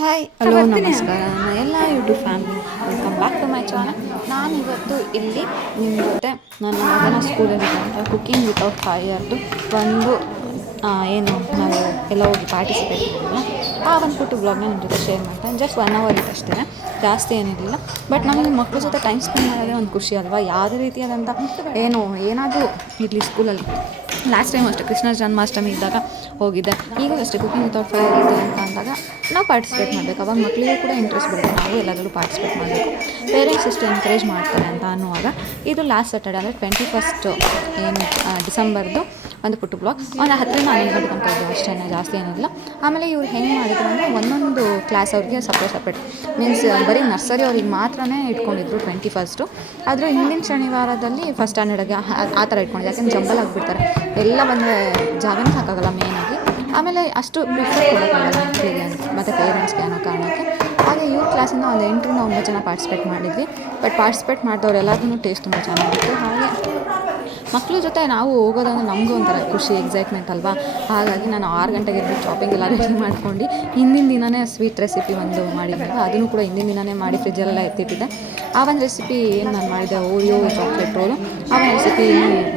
Hi hello ನಮಸ್ಕಾರ ನನ್ನ ಎಲ್ಲ YouTube family, welcome back to my channel. ನಾನಿವತ್ತು ಇಲ್ಲಿ ನಿಮ್ಮ ಜೊತೆ ನನ್ನ ಮಗನ ಸ್ಕೂಲಲ್ಲಿ ಕುಕ್ಕಿಂಗ್ ವಿತೌಟ್ ಫೈರ್ದು ಒಂದು ಏನು ನಾವು ಎಲ್ಲ ಹೋಗಿ ಪಾರ್ಟಿಸಿಪೇಟ್ ಮಾಡಿದ್ವಿ ಆ ಒಂದು ಪುಟ್ಟು ಬ್ಲಾಗ್ನ ನಿಮ್ಮ ಜೊತೆ ಶೇರ್ ಮಾಡ್ತೇನೆ. ಜಸ್ಟ್ 1 hour ಇತ್ತು ಅಷ್ಟೇ, ಜಾಸ್ತಿ ಏನಿರಲಿಲ್ಲ. ಬಟ್ ನಮಗೆ ಮಕ್ಕಳ ಜೊತೆ ಟೈಮ್ ಸ್ಪೆಂಡ್ ಮಾಡೋದೇ ಒಂದು ಖುಷಿ ಅಲ್ವಾ. ಯಾವುದೇ ರೀತಿಯಾದಂಥ ಏನಾದರೂ ಇರಲಿ ಸ್ಕೂಲಲ್ಲಿ. ಲಾಸ್ಟ್ ಟೈಮ್ ಅಷ್ಟೇ ಕೃಷ್ಣ ಜನ್ಮಾಷ್ಟಮಿ ಇದ್ದಾಗ ಹೋಗಿದ್ದೆ. ಈಗೂ ಅಷ್ಟೇ ಕುಕಿಂಗ್ ವಿತೌಟ್ ಫೈರ್ ಇದೆ ಅಂತ ಅಂದಾಗ ನಾವು ಪಾರ್ಟಿಸಿಪೇಟ್ ಮಾಡಬೇಕು. ಅವಾಗ ಮಕ್ಕಳಿಗೂ ಕೂಡ ಇಂಟ್ರೆಸ್ಟ್ ಬರುತ್ತೆ, ನಾವು ಎಲ್ಲದರಲ್ಲೂ ಪಾರ್ಟಿಸಿಪೇಟ್ ಮಾಡಬೇಕು. ಪೇರೆಂಟ್ಸ್ ಎಷ್ಟು ಎನ್ಕರೇಜ್ ಮಾಡ್ತಾರೆ ಅಂತ ಅನ್ನುವಾಗ ಇದು ಲಾಸ್ಟ್ ಸ್ಯಾಟರ್ಡೆ ಅಂದರೆ 21 ಏನು ಡಿಸೆಂಬರ್ದು ಒಂದು ಪುಟ್ಟು ಬ್ಲಾಗ್. ಒಂದು 10ರಿಂದ 11 ಗಂಟೆ ತನಕ ಇದೆ ಅಷ್ಟೇ, ಜಾಸ್ತಿ ಏನಿಲ್ಲ. ಆಮೇಲೆ ಇವ್ರು ಹೆಂಗೆ ಮಾಡಿದ್ರು ಅಂದರೆ ಒಂದೊಂದು ಕ್ಲಾಸ್ ಅವ್ರಿಗೆ ಸಪ್ರೇಟ್ ಮೀನ್ಸ್ ಬರೀ ನರ್ಸರಿ ಅವ್ರಿಗೆ ಮಾತ್ರ ಇಟ್ಕೊಂಡಿದ್ರು 21. ಆದರೂ ಹಿಂದಿನ ಶನಿವಾರದಲ್ಲಿ ಫಸ್ಟ್ ಸ್ಟ್ಯಾಂಡರ್ಡ್ಗೆ ಆ ಥರ ಇಟ್ಕೊಂಡಿದ್ದು. ಯಾಕೆಂದ್ರೆ ಜಂಬಲ್ ಆಗಿಬಿಡ್ತಾರೆ, ಎಲ್ಲ ಬಂದರೆ ಜಾಗನೇ ಸಾಕಾಗಲ್ಲ ಮೇಯ್ನಾಗಿ. ಆಮೇಲೆ ಅಷ್ಟು ಪ್ರಿಫರ್ ಕೊಡೋಕ್ಕಾಗಲ್ಲ ಮಕ್ಕಳಿಗೆ ಮತ್ತು ಪೇರೆಂಟ್ಸ್ಗೆ ಅನ್ನೋ ಕಾರಣಕ್ಕೆ. ಹಾಗೆ ಇವ್ರ ಕ್ಲಾಸಿಂದ ಒಂದು 8ರಿಂದ 9 ಜನ ಪಾರ್ಟಿಸಿಪೇಟ್ ಮಾಡಿದ್ವಿ. ಬಟ್ ಪಾರ್ಟಿಸಿಪೇಟ್ ಮಾಡಿದವ್ರೆಲ್ಲದೂ ಟೇಸ್ಟ್ ತುಂಬ ಚೆನ್ನಾಗಿತ್ತು. ಹಾಗೆ ಮಕ್ಕಳ ಜೊತೆ ನಾವು ಹೋಗೋದಂದ್ರೆ ನಮಗೂ ಒಂಥರ ಖುಷಿ, ಎಕ್ಸೈಟ್ಮೆಂಟ್ ಅಲ್ವಾ. ಹಾಗಾಗಿ ನಾನು 6 ಗಂಟೆಗೆ ಎದ್ದು ಶಾಪಿಂಗ್ ಎಲ್ಲ ರೆಡಿ ಮಾಡ್ಕೊಂಡು ಹಿಂದಿನ ದಿನವೇ ಸ್ವೀಟ್ ರೆಸಿಪಿ ಒಂದು ಮಾಡಿದ್ದೆ. ಅದನ್ನು ಕೂಡ ಹಿಂದಿನ ದಿನವೇ ಮಾಡಿ ಫ್ರಿಜ್ಜಲ್ಲೆಲ್ಲ ಎತ್ತಿಟ್ಟಿದ್ದೆ. ಆ ಒಂದು ರೆಸಿಪಿ ಏನು ನಾನು ಮಾಡಿದೆ, ಓರಿಯೋ ಚಾಕ್ಲೇಟ್ ರೋಲು, ಆ ಒಂದು ರೆಸಿಪಿ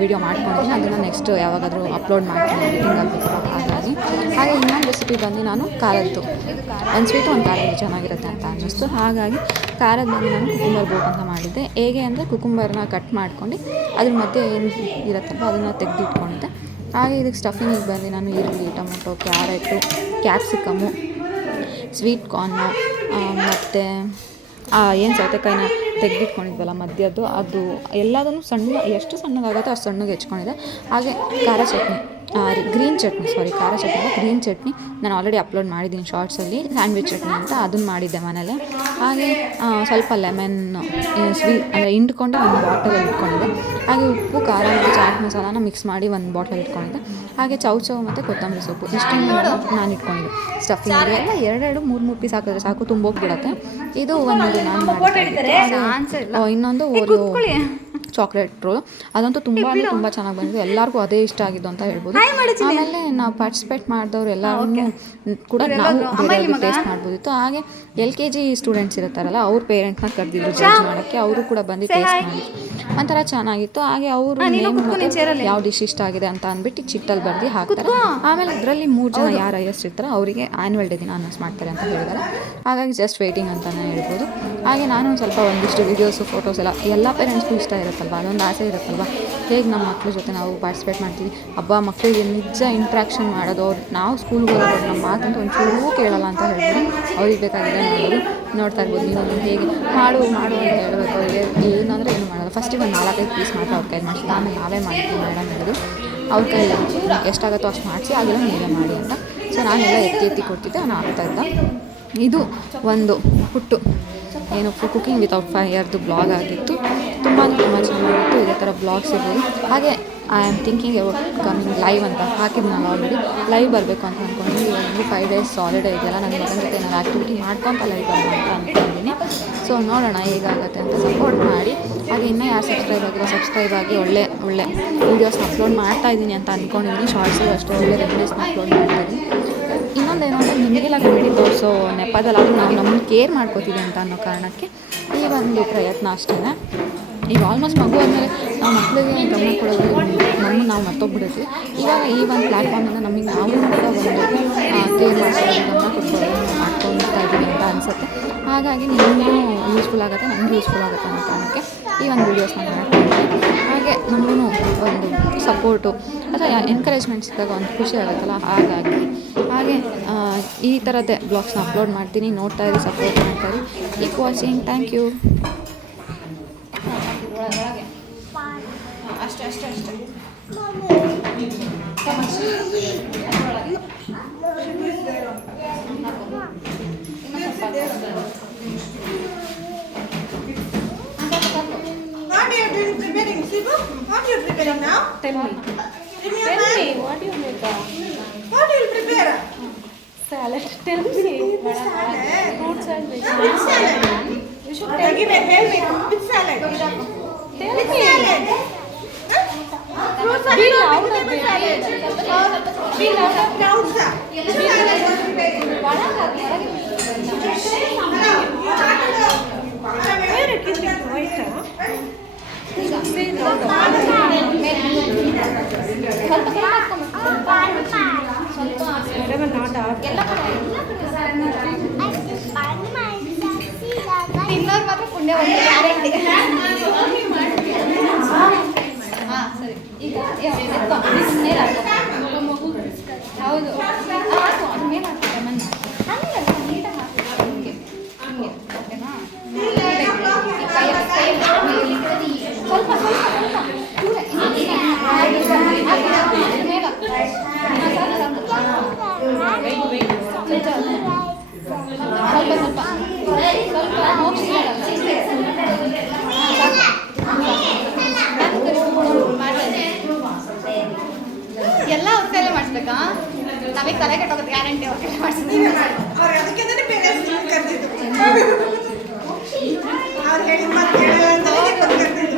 ವೀಡಿಯೋ ಮಾಡ್ಕೊಂಡಿದ್ದೀನಿ. ಅದನ್ನು ನೆಕ್ಸ್ಟ್ ಯಾವಾಗಾದರೂ ಅಪ್ಲೋಡ್ ಮಾಡ್ತೀನಿ, ಎಡಿಟಿಂಗ್ ಆಗಬೇಕಲ್ಲ ಹಾಗಾಗಿ. ಹಾಗೆ ಇನ್ನೊಂದು ರೆಸಿಪಿ ಬಂದು ನಾನು ಖಾರದ್ದು, ಒಂದು ಸ್ವೀಟು ಒಂದು ಖಾರದ್ದು ಚೆನ್ನಾಗಿರುತ್ತೆ ಅಂತ ಅನ್ನಿಸ್ತು. ಹಾಗಾಗಿ ಖಾರದ ಬಂದು ನಾನು ಕುಕುಂಬರ್ ಬೋಟ್ ಅಂತ ಮಾಡಿದ್ದೆ. ಹೇಗೆ ಅಂದರೆ ಕುಕುಂಬರ್ನ ಕಟ್ ಮಾಡ್ಕೊಂಡು ಅದ್ರ ಮಧ್ಯೆ ಏನು ಇರುತ್ತಲ್ವ ಅದನ್ನು ತೆಗೆದಿಟ್ಕೊಂಡಿದ್ದೆ. ಹಾಗೆ ಇದಕ್ಕೆ ಸ್ಟಫಿಂಗಿಗೆ ಬಂದು ನಾನು ಈರುಳ್ಳಿ, tomato, carrot, capsicum, sweet corn ಮತ್ತು ಏನು ಸೌತೆಕಾಯಿನ ತೆಗೆದಿಟ್ಕೊಂಡಿದ್ವಲ್ಲ ಮಧ್ಯದ್ದು, ಅದು ಎಲ್ಲದನ್ನು ಎಷ್ಟು ಸಣ್ಣಗಾಗುತ್ತೋ ಅಷ್ಟು ಸಣ್ಣಗೆ ಹೆಚ್ಕೊಂಡಿದ್ದೆ. ಹಾಗೆ ಖಾರ ಚಟ್ನಿ, ಗ್ರೀನ್ ಚಟ್ನಿ ನಾನು ಆಲ್ರೆಡಿ ಅಪ್ಲೋಡ್ ಮಾಡಿದ್ದೀನಿ ಶಾರ್ಟ್ಸಲ್ಲಿ, ಸ್ಯಾಂಡ್ವಿಚ್ ಚಟ್ನಿ ಅಂತ, ಅದನ್ನು ಮಾಡಿದ್ದೆ ಮನೇಲೆ. ಹಾಗೆ ಸ್ವಲ್ಪ ಲೆಮನ್ ಸ್ವೀಟ್ ಅಂದರೆ ಹಿಂಡ್ಕೊಂಡು ಒಂದು ಬಾಟಲಲ್ಲಿ ಇಟ್ಕೊಂಡಿದ್ದೆ. ಹಾಗೆ ಉಪ್ಪು, ಖಾರ ಮತ್ತು ಚಾಟ್ ಮಸಾಲಾನ ಮಿಕ್ಸ್ ಮಾಡಿ ಒಂದು ಬಾಟಲಲ್ಲಿ ಇಟ್ಕೊಂಡಿದ್ದೆ. ಹಾಗೆ ಚೌ ಮತ್ತು ಕೊತ್ತಂಬರಿ ಸೊಪ್ಪು ಇಷ್ಟನ್ನು ನಾನು ಇಟ್ಕೊಂಡಿದ್ದೆ. ಸ್ಟಫಿಂಗ್ ಎಲ್ಲ 2-3 ಪೀಸ್ ಹಾಕಿದ್ರೆ ಸಾಕು, ತುಂಬೋಗ್ಬಿಡುತ್ತೆ. ಇದು ಒಂದು ನಾನು ಮಾಡಿದ್ದೆ. ಇನ್ನೊಂದು ಓರಿಯೋ ಚಾಕ್ಲೇಟ್ ರೋಲ್, ಅದಂತೂ ತುಂಬ ಚೆನ್ನಾಗಿ ಬಂದಿದೆ. ಎಲ್ಲರಿಗೂ ಅದೇ ಇಷ್ಟ ಆಗಿದ್ದು ಅಂತ ಹೇಳ್ಬೋದು. ಆಮೇಲೆ ನಾವು ಪಾರ್ಟಿಸಿಪೇಟ್ ಮಾಡಿದವ್ರು ಎಲ್ಲರೂ ಕೂಡ ನಾವು ಬೇರೆ ಟೇಸ್ಟ್ ಮಾಡ್ಬೋದಿತ್ತು. ಹಾಗೆ LKG ಸ್ಟೂಡೆಂಟ್ಸ್ ಇರ್ತಾರಲ್ಲ, ಅವ್ರ ಪೇರೆಂಟ್ನ ಕರೆದಿದ್ರು ಜಡ್ಜ್ ಮಾಡೋಕ್ಕೆ. ಅವರು ಕೂಡ ಬಂದು ಟೇಸ್ಟ್ ಮಾಡಿದ್ರು, ಒಂಥರ ಚೆನ್ನಾಗಿತ್ತು. ಹಾಗೆ ಅವರು ಯಾವ ಡಿಶ್ ಇಷ್ಟ ಆಗಿದೆ ಅಂತ ಅಂದ್ಬಿಟ್ಟು ಚಿಟ್ಟಲ್ಲಿ ಬರೆದು ಹಾಕ್ತಾರೆ. ಆಮೇಲೆ ಇದರಲ್ಲಿ 3 ಜನ ಯಾರು ಹೈಯೆಸ್ಟ್ ಇರ್ತಾರೆ ಅವರಿಗೆ ಆ್ಯನ್ಯುವಲ್ ಡೇ ದಿನ ಅನೌನ್ಸ್ ಮಾಡ್ತಾರೆ ಅಂತ ಹೇಳಿದ್ದಾರೆ. ಹಾಗಾಗಿ ಜಸ್ಟ್ ವೇಟಿಂಗ್ ಅಂತಲೇ ಹೇಳ್ಬೋದು. ಹಾಗೆ ನಾನು ಒಂದಿಷ್ಟು ವೀಡಿಯೋಸು, ಫೋಟೋಸ್ ಎಲ್ಲ ಪೇರೆಂಟ್ಸ್ಗೂ ಇಷ್ಟ ಇರುತ್ತಲ್ವ, ಅದೊಂದು ಆಸೆ ಇರುತ್ತಲ್ವ. ಹೇಗೆ ನಮ್ಮ ಮಕ್ಕಳ ಜೊತೆ ನಾವು ಪಾರ್ಟಿಸಿಪೇಟ್ ಮಾಡ್ತೀವಿ, ಮಕ್ಕಳಿಗೆ ನಿಜ ಇಂಟ್ರಾಕ್ಷನ್ ಮಾಡೋದು. ನಾವು ಸ್ಕೂಲ್ಗೆ ಹೋಗೋದು ನಮ್ಮ ಮಾತಂತೂ ಒಂಚೂರೂ ಕೇಳಲ್ಲ ಅಂತ ಹೇಳ್ಬೋದು. ಅವ್ರಿಗೆ ಬೇಕಾಗಿದೆ ನೋಡ್ತಾ ಇರ್ಬೋದು ನೀವು. ಹೇಗೆ ಮಾಡು ಅಂತ ಹೇಳಬೇಕು ಅವರಿಗೆ, ಏನಂದರೆ ಏನು ಮಾಡೋದು. ಫಸ್ಟಿಗೆ ಒಂದು 4-5 ಪೀಸ್ ಮಾತ್ರ ಅವ್ರ ಕೈಲಿ ಮಾಡಿಸಿದ್ದು. ಆಮೇಲೆ ನಾವೇ ಮಾಡಿದ್ವಿ ಮೇಡಮ್ ಹೇಳಿದ್ರು, ಅವ್ರ ಕೈಯಲ್ಲಿ ಎಷ್ಟಾಗುತ್ತೋ ಅಷ್ಟು ಮಾಡಿಸಿ, ಆಗಿಲ್ಲ ನೀವೇ ಮಾಡಿ ಅಂತ. ಸೊ ನಾನೆಲ್ಲ ಎತ್ತಿ ಕೊಡ್ತಿದ್ದೆ, ನಾನು ಆಗ್ತಾಯಿದ್ದ. ಇದು ಒಂದು ಪುಟ್ಟು ಏನು ಕುಕಿಂಗ್ ವಿತೌಟ್ ಫೈರ್ದು ಬ್ಲಾಗ್ ಆಗಿತ್ತು. ತುಂಬ ಚೆನ್ನಾಗಿತ್ತು. ಇದೇ ಥರ ಬ್ಲಾಗ್ಸ್ ಇರ್ಬೋದು. ಹಾಗೆ I am thinking about coming live ಅಂತ ಹಾಕಿದ್ನಲ್ಲ ಆಲ್ರೆಡಿ. ಲೈವ್ ಬರಬೇಕು ಅಂತ ಅಂದ್ಕೊಂಡಿದ್ದೀನಿ. ಒಂದು 5 days ಹಾಲಿಡೇ ಇದೆಯಲ್ಲ, ನನ್ನ ಮಗನ ಜೊತೆ ಏನಾದ್ರು ಆ್ಯಕ್ಟಿವಿಟಿ ಮಾಡ್ಕೊತ ಲೈವ್ ಬರೋಣ ಅಂತ ಅಂದ್ಕೊಂಡಿದ್ದೀನಿ. ಸೊ ನೋಡೋಣ ಹೇಗಾಗುತ್ತೆ ಅಂತ. ಸಪೋರ್ಟ್ ಮಾಡಿ. ಹಾಗೆ ಇನ್ನೂ ಯಾರು ಸಬ್ಸ್ಕ್ರೈಬ್ ಆಗಿ ಒಳ್ಳೆ ವೀಡಿಯೋಸ್ನ ಅಪ್ಲೋಡ್ ಮಾಡ್ತಾಯಿದ್ದೀನಿ ಅಂತ ಅಂದ್ಕೊಂಡಿದ್ದೀನಿ. ಶಾರ್ಟ್ಸಲ್ಲೂ ಅಷ್ಟು ಒಳ್ಳೆ ರೆಮಿಡೀಸ್ನ ಅಪ್ಲೋಡ್ ಮಾಡ್ತಾಯಿದ್ದೀನಿ. ಇನ್ನೊಂದೇನು ಅಂದರೆ ನಿಮಗೆಲ್ಲ ಕಮಿಟಿ ತೋರಿಸೋ ನೆಪದಲ್ಲಾದರೂ ನಾವು ನಮ್ಮನ್ನು ಕೇರ್ ಮಾಡ್ಕೋತೀವಿ ಅಂತ ಅನ್ನೋ ಕಾರಣಕ್ಕೆ ಈ ಒಂದು ಪ್ರಯತ್ನ ಅಷ್ಟೇ. ಈಗ ಆಲ್ಮೋಸ್ಟ್ ಮಗು ಆದಮೇಲೆ ನಾವು ಮಕ್ಕಳಿಗೆ ಗಮನ ಕೊಡೋದು ನಾವು ಮರ್ತೋಗ್ಬಿಡ್ತೀವಿ. ಇವಾಗ ಈ ಒಂದು ಪ್ಲ್ಯಾಟ್ಫಾರ್ಮಿಂದ ನಮಗೆ ನಾವು ಕೂಡ ಒಂದು ಕೇರ್ ಮಾಡ್ಕೊಳ್ತಾ ಇದ್ದೀವಿ ಅಂತ ಅನಿಸುತ್ತೆ. ಹಾಗಾಗಿ ನಿಮಗೂ ಯೂಸ್ಫುಲ್ ಆಗುತ್ತೆ, ನಮಗೂ ಯೂಸ್ಫುಲ್ ಆಗುತ್ತೆ ಅನ್ನೋ ಕಾರಣಕ್ಕೆ ಈ ಒಂದು ವೀಡಿಯೋಸ್ನ ಮಾಡ್ಕೊಂಡಿದ್ದೀನಿ. ಹಾಗೆ ನಮಗೂ ಒಂದು ಸಪೋರ್ಟು ಅಥವಾ ಎನ್ಕರೇಜ್ಮೆಂಟ್ ಸಿಕ್ಕಾಗ ಒಂದು ಖುಷಿ ಆಗುತ್ತಲ್ಲ, ಹಾಗೆ ಈ ಥರದ್ದೇ ಬ್ಲಾಗ್ಸ್ನ ಅಪ್ಲೋಡ್ ಮಾಡ್ತೀನಿ. ನೋಡ್ತಾ ಇರಿ, ಸಪೋರ್ಟ್ ಮಾಡ್ತಾಯಿರಿ. Keep watching. Thank you. ಅಷ್ಟೇ What are you preparing, Sibu? What are you preparing now? Tell me, what do you make? What do you prepare? Salad. Tell me. Salad. Fruit salad. Which salad? You should Tell me. Which salad? tell Which me. salad? Fruit salad Be or louder, vegetable baby. salad? Be louder. Which salad? Vada ಪುಣ್ಯ ಒಂದು guarantee. ಹಾಂ ಸರಿ. ಈಗ ಮೇಲೆ ಹೌದು ಹಾಕು ಅದು ಮೇಲೆ ಹಾಕ್ತಾರೆ ಮಣ್ಣು ಹಂಗಲ್ಲ ನೀಟಾಗಿ ಹಾಕ್ತಾರೆ ಹಿಂಗೆ ಹಿಂಗೆ ಓಕೆನಾ. ಸ್ವಲ್ಪ ಸ್ವಲ್ಪ ಸ್ವಲ್ಪ ದೂರ ಮೇಲೆ ಎಲ್ಲ ಅವ್ರ ಕೈಲೇ ಮಾಡಿಸ್ಬೇಕಾ? ನಮಗೆ ತಲೆ ಕೆಟ್ಟೋಗೋದು ಗ್ಯಾರಂಟಿ ಅವ್ರ ಕೈಲೇ ಮಾಡಿಸ್ತೀವಿ. ಅವ್ರು ಅದಕ್ಕಿಂತಲೇ ಪೇರೆಂಟ್ಸ್ ಕರೆದಿದ್ದು. ಅವ್ರು ಹೇಳಿ ಮಾತು ಕೇಳಲ್ಲ ಅಂತಲೇ ಕರೆದಿದ್ದು.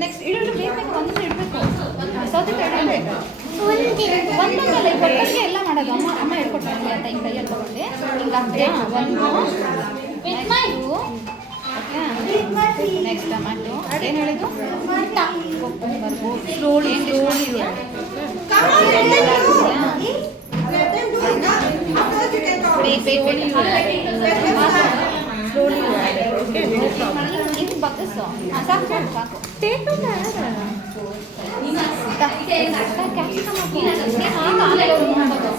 ನೆಕ್ಸ್ಟ್ ಇಡೋದು ಬೇಕು ಒಂದೊಂದು ಇಡಬೇಕು. ಸೌತೆಕಾಯಿ ಇಡಬೇಕು ಒಂದೊಂದಲ್ಲ ಕೊಟ್ಟಂಗೆ ಎಲ್ಲ ಮಾಡೋದು. ಅಮ್ಮ ಹೇಳ್ಕೊಡ್ತಾರೆ ಅಂತ ಹಿಂಗೆ ಕೈಯಲ್ಲಿ ತಗೊಂಡು ಹಿಂಗೆ ಒಂದು ಓಕೆ. ನೆಕ್ಸ್ಟ್ ಟಮಾಟೊ ಏನು ಹೇಳಿದ್ದು ಸ್ಲೋಲಿ ಇದು ಬಗ್ಗಸು ಸಾಕು ಸಾಕು ಸಾಕು. ಕ್ಯಾಪ್ಸಿಕಮ್ ಆಮೇಲೆ ಅವ್ರು ನೋಡ್ಬೋದು.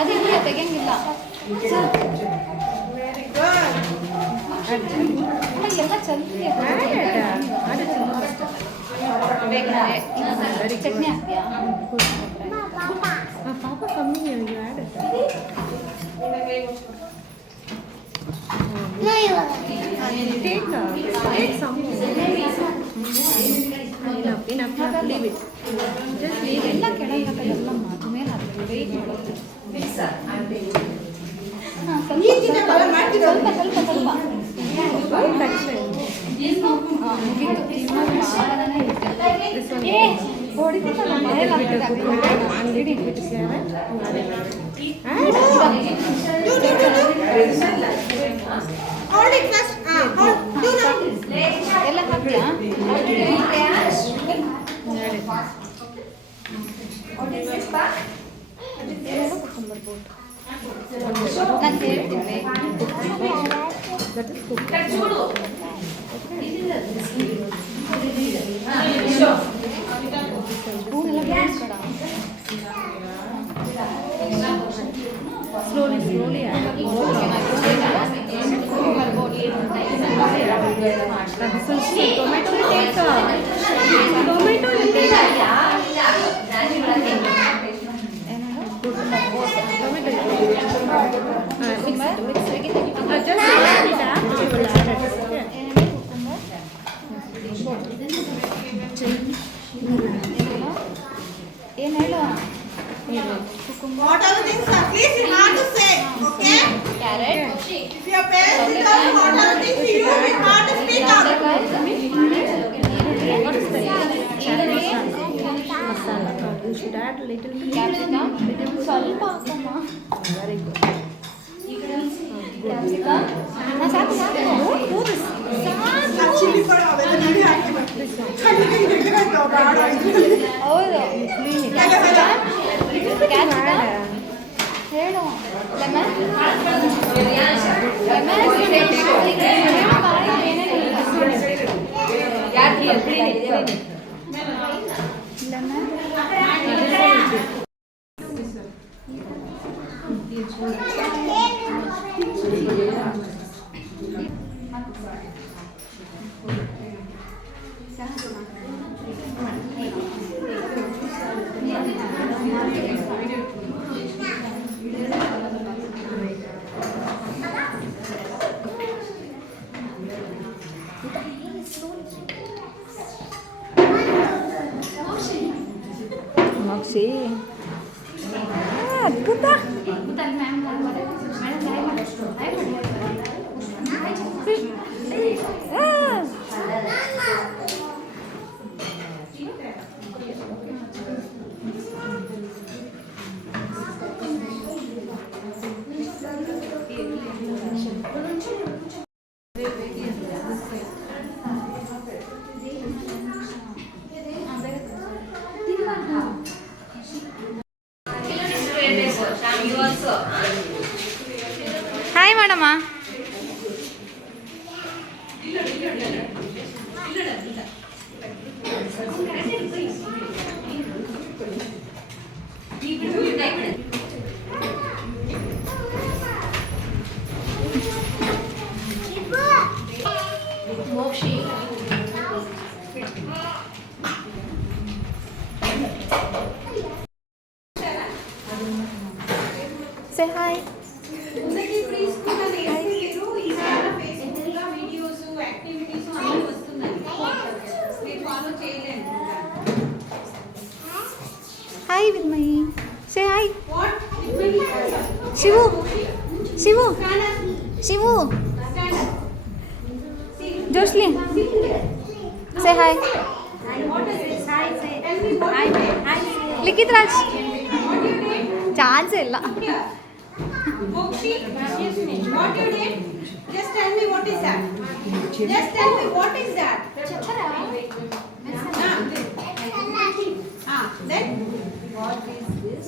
ಅದೇ ತೆಗಿಯಂಗಿಲ್ಲ ಎಲ್ಲ ಚಲ್ತಿ ಚಟ್ನಿ ಹಾಕ್ತೀಯಾ? ಪಾಪ ಕಮ್ಮಿ ಎಲ್ಲ ಕೆಳಗೆ ಎಲ್ಲ ಮಾತು ಮೇಲೆ ಹಾಕ್ತೀವಿ ವೆಯ್ಟ್ ಮಾಡೋದು. ಸ್ವಲ್ಪ ಸ್ವಲ್ಪ ಸ್ವಲ್ಪ ಎಲ್ಲ ಹಾಕ್ತೀಯಾ? ನಾನು ಹೇಳ್ತೀನಿ ಸ್ಪೂನೆಲ್ಲ ಬೇಯಿಸ್ಬೇಡ. ಸ್ಲೋಲಿ ಟೊಮೆಟೊ ಏನು ಹೇಳು? What are the things that please you have to say, okay? Carrot If your parents tell you what are the things you have to speak out. You should add a little bit. Capsicum ಸ್ವಲ್ಪ ಹಾಕಮ್ಮ. Very good. Capsicum ಸಾಕು ಸಾಕು Chili ಕೂಡ ಅವೆಲ್ಲ ನೋಡಿ ಹಾಕಿ ಬರ್ತೀವಿ. ಕಣ್ಣಿಗೆ ಹಿಡಿದಿರೋದು ಬೇಡ ಇದು. ಹೌದು. ಕ್ಯಾಪ್ಸಿಕಮ್ ಹೇಳು. Lemon Moxie. ಅದ್ಭುತ. ಹಾಯ್ ಮಾಡಮ್ಮ. Say hi. Hi with my. Say hi. Shivu. Shivu. Shivu. Jocelyn. Say hi. Likit Raj. Chance illa. Mokshi, what you did? Just tell me what is that. Just tell me what is that. Then what is this?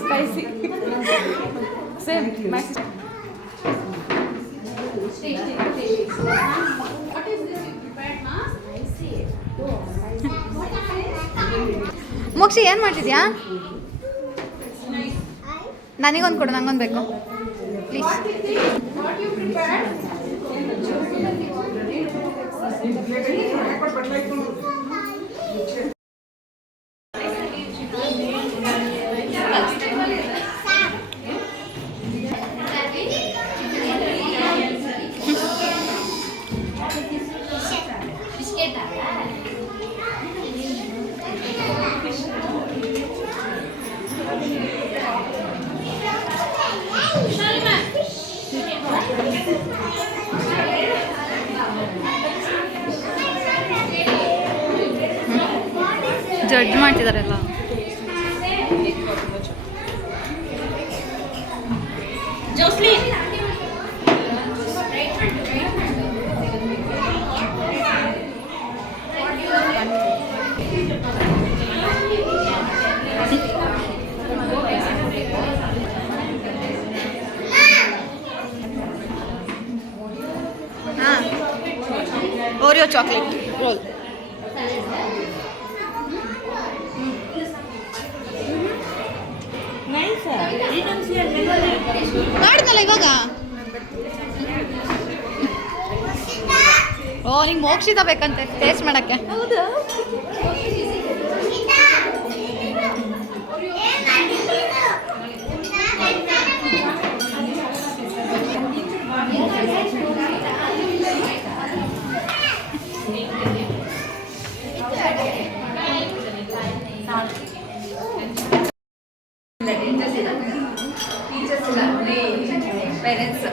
Spicy. Same. My sister. What is this you prepared, ma? I see it. Mokshi ಏನು ಮಾಡ್ತಿದ್ಯಾ? ನನಗೊಂದು ಕೊಡು, ನಂಗೊಂದು ಬೇಕು please. What you prepared? Judge ಮಾಡ್ತಿದಾರೆಲ್ಲ. Jocelyn. ಹಾಂ, Oreo chocolate roll. ಮಾಡಿದ್ನಲ್ಲ ಇವಾಗ. ಓ, ನಿಂಗೆ ಮೋಕ್ಷಿತ ಬೇಕಂತೆ ಟೇಸ್ಟ್ ಮಾಡೋಕ್ಕೆ. ಹೌದಾ? ಪೇರೆಂಟ್ಸ್